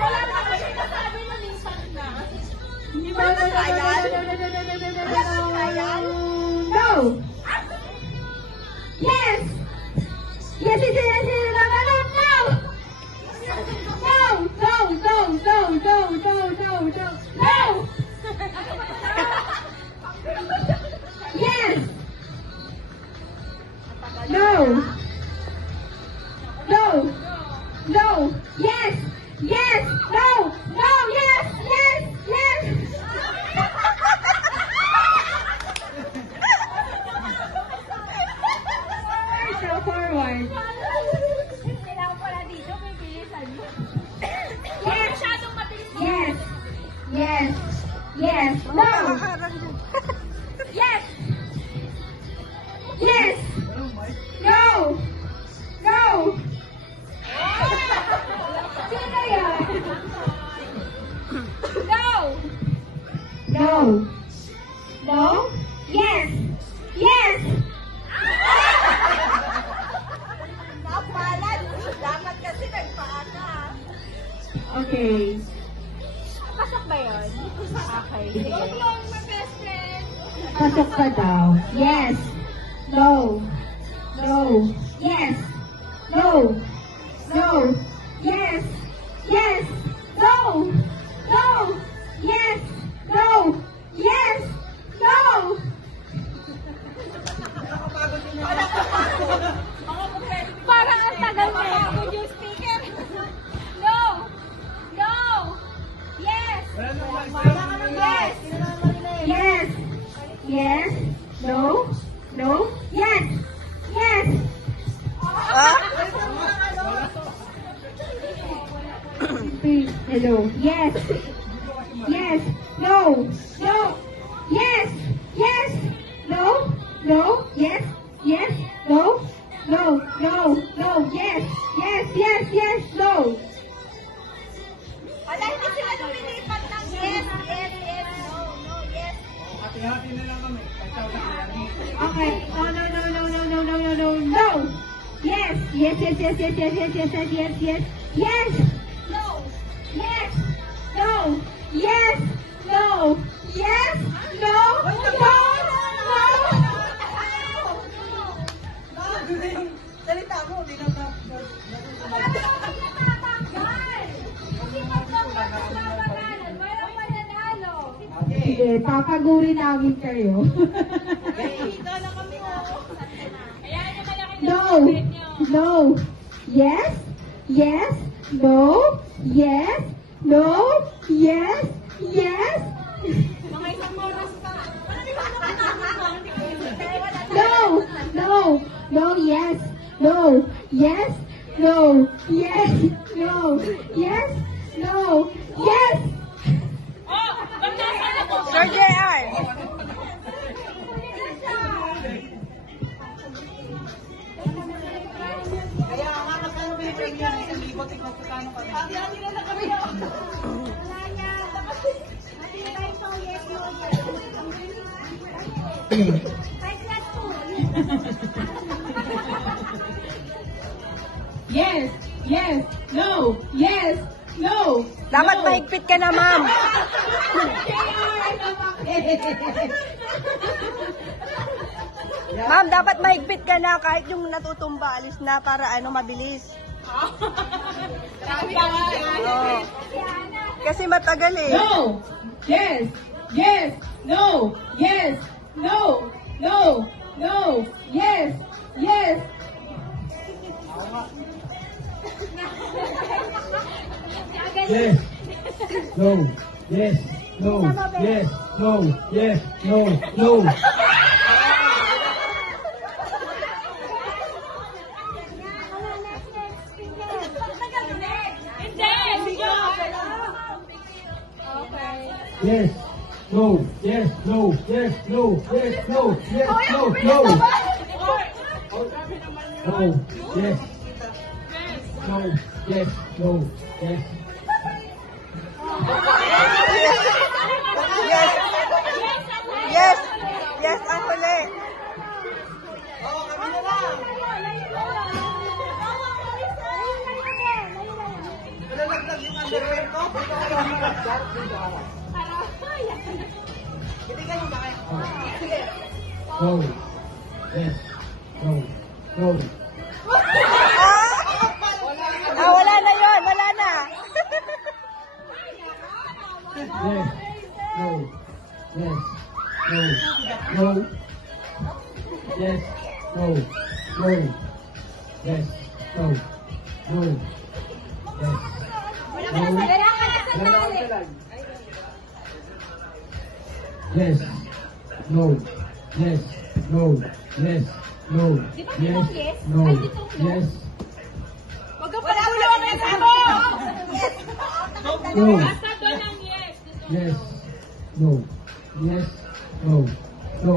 Wala na kasi nasabi mo minsan na. Hindi ba na kaya? No! Yes! Yes, yes, yes, yes, no, no, no, no! No, no, no, no, no, no, no, no, no! Yes! No! No! No! Yes! Yes! No! No! Yes! Yes! Yes! So forward. Kailangan pala dito, may bilisan mo. Yes! Masyadong mabilis. Yes! Yes! Yes! No! Yes! Yes! No! No! Sino yan? No! No! No? Yes! Yes! Napalan. Dapat kasi nagpaana. Okay. Pasok ba yun? Okay. Huwag yung my best friend. Pasok ka daw. Yes. No. No. Yes. No. No. Yes. Yes. No. No. Yes. No. Yes. No. Parang ang tagal mo pagod yung speaker. No! No! Yes! Yes! Yes. Yes. No. No. Yes. Yes. Hello. Yes. Yes. No. No. Yes. Yes. No. No. Yes. Yes. No. No. No. No. Yes. Yes. Yes. Yes. No. Wala, hindi sila lumilipat ng yes, yes, yes, no, no, yes. Hati-hati na lang kami. Okay. Oh, no. No. No. No. No. No. No. No. No. Yes. Yes. Yes. Yes. Yes. Yes. Yes. Yes. Yes. Yes. Yes. Yes. No. Yes. No. Yes. No. Yes. No. No. Salita mo, di na ka. Sige, papagurin namin kayo. No. No. Yes. Yes. No. Yes. No. Yes. Yes. No. No. No. Yes. No. Yes. No. Yes. No. Yes. No. Yes. Sir JR. Kaya nga nagkalubing yun, isang libot, ikaw kung kano kami. Hati-hati na lang kami. Yes. Yes. No. Yes. No. Dapat mahigpit ka na, ma'am. Ma'am, dapat mahigpit ka na kahit yung natutumba, alis na para ano mabilis. Oo. Kasi matagal eh. No. Yes. Yes. No. Yes. No. No. No. Yes. Yes. Yes. No. Yes. No. Yes. No. Yes. No. No. Yes. No. Yes. No. Yes. No. Yes. No. Yes. No. No. No. Yes. No. Yes. No. Yes. Yes. Yes. Yes, ang huli. Go. Yes. No. Go. Wala na yun. Wala na. Yes. No. Yes. No. No. Yes. No. No. Yes. No. No. Yes. No. Yes. No. Yes. No. Yes. No. Yes. No. Yes. Huwag ka pala ulungan ako! No. Basta doon ang yes. Yes. No. Yes. No. No.